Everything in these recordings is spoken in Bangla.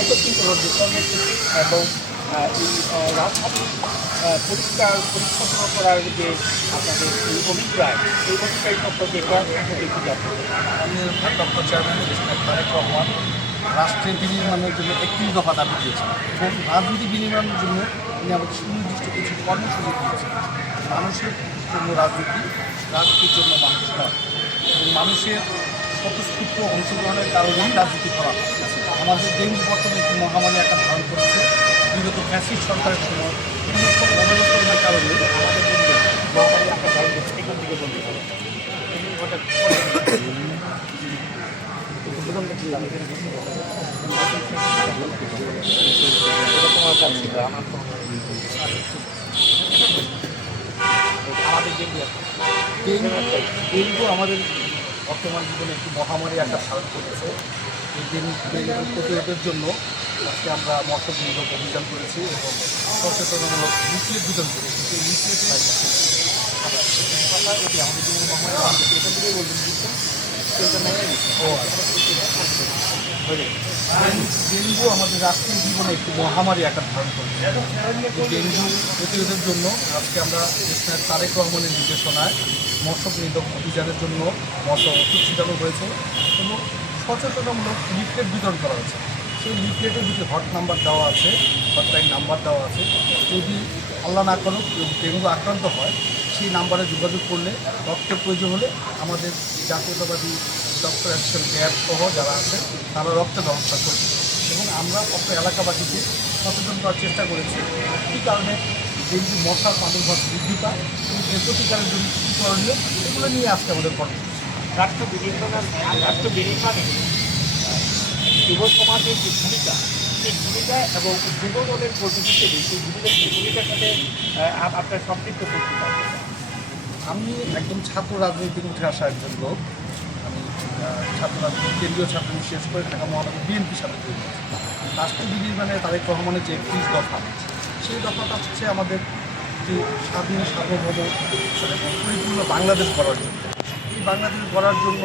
একত্রিত যে কর্মসূচি এবং এই রাজধানী পরিষ্কার পরিচ্ছন্ন করার যে আপনাদের এই অভিপ্রায়, এই অভিপ্রায় সম্পর্কে একটু জানতে চাই। আমাদের ভারপ্রাপ্ত চেয়ারম্যান দেশনায়ক তারেক রহমান রাষ্ট্রের বিনির্মাণের জন্য 31 দফা দাবি দিয়েছেন এবং রাজনীতি বিনির্মাণের জন্য তিনি আমাদের সুনির্দিষ্ট কিছু কর্মসূচি দিয়েছেন। মানুষের জন্য রাজনীতি, রাজনীতির জন্য মানুষ নয় এবং মানুষের স্বতঃস্ফূর্ত অংশগ্রহণের কারণেই রাজনীতি করা হয়। আমাদের ডেঙ্গু বর্তমানে একটি মহামারী আকার ধারণ করেছে। বিগত ফ্যাসিস্ট সরকারের সময় উন্মুক্ত অব্যবস্থাপনার কারণে আমাদের দেশে মহামারী আকার ধারণ করছে, এখান থেকে বলতে পারো আমাদের ডেঙ্গু আমাদের বর্তমান জীবনে একটি মহামারী আকার ধারণ করেছে। এই ডেঙ্গু প্রতিরোধের জন্য আজকে আমরা মশক নিধন অভিযান করেছি এবং সচেতনমূলক লিফলেট বিতরণ করেছি। সেই লিফলেটে আমাদের জীবনে মহামারী এখান থেকেই বলবেন ডেঙ্গু আমাদের রাষ্ট্রীয় জীবনে একটি মহামারী আকার ধারণ করেছে। এই ডেঙ্গু প্রতিরোধের জন্য আজকে আমরা দেশনায়ক তারেক রহমানের নির্দেশনায় মশক নিধন অভিযানের জন্য মশক ওষুধ ছিটানো হয়েছে এবং সচেতনমূলক লিফলেট বিতরণ করা হয়েছে। সেই লিফলেটের দুটি হট নাম্বার দেওয়া আছে, হটলাইন নাম্বার দেওয়া আছে। যদি আল্লাহ না করুক ডেঙ্গু আক্রান্ত হয়, সেই নাম্বারে যোগাযোগ করলে রক্তের প্রয়োজন হলে আমাদের জাতীয়তাবাদী ডক্টর অ্যাকশন ক্যাব সহ যারা আছে তারা রক্তের ব্যবস্থা করছে এবং আমরা অত এলাকাবাসীকে সচেতন করার চেষ্টা করেছি কী কারণে ডেঙ্গু মশার প্রাদুর্ভাব বৃদ্ধি পায় এবং এর প্রতিকারের জন্য কী করণীয় এগুলো নিয়ে আজকে আমাদের কর্মসূচি। রাষ্ট্র বিনির্মাণে যুব সমাজের যে ভূমিকা, সেই ভূমিকা এবং যুব দলের কর্মী হিসেবে সেই ভূমিকার সাথে আপনার সম্পৃক্ত করতে পারবেন। আমি একদম ছাত্র রাজনীতি উঠে আসা একজন লোক। আমি ছাত্র রাজনীতি কেন্দ্রীয় ছাত্র শেষ করে ঢাকা মহানগর বিএনপির সাথে জড়িত। রাষ্ট্র বিনির্মাণে তারেক রহমানের যে 31 দফা, সেই দফাটা হচ্ছে আমাদের যে স্বাধীন সার্বভৌম এবং পরিপূর্ণ বাংলাদেশ গড়ার জন্য। এই বাংলাদেশ গড়ার জন্য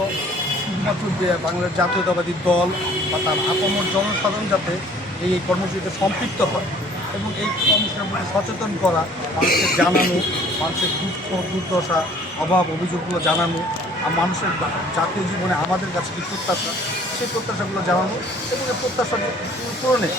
শুধুমাত্র বাংলার জাতীয়তাবাদী দল বা তার আপামর জনসাধারণ যাতে এই কর্মসূচিতে সম্পৃক্ত হয় এবং এই কর্মসূচির প্রতি সচেতন করা, মানুষকে জানানো, মানুষের দুঃখ দুর্দশা অভাব অভিযোগগুলো জানানো, আর মানুষের জাতীয় জীবনে আমাদের কাছে কি প্রত্যাশা, সেই প্রত্যাশাগুলো জানানো এবং এই প্রত্যাশা পূরণে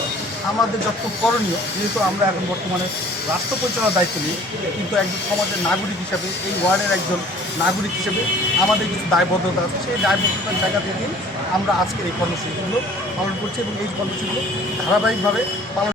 আমাদের যত করণীয়। যেহেতু আমরা এখন বর্তমানে রাষ্ট্র পরিচালনার দায়িত্ব নিই, কিন্তু একজন সমাজের নাগরিক হিসাবে, এই ওয়ার্ডের একজন নাগরিক হিসেবে আমাদের কিছু দায়বদ্ধতা আছে। সেই দায়বদ্ধতার জায়গা থেকেই আমরা আজকের এই কর্মসূচিগুলো পালন করছি এবং এই কর্মসূচিগুলো ধারাবাহিকভাবে পালন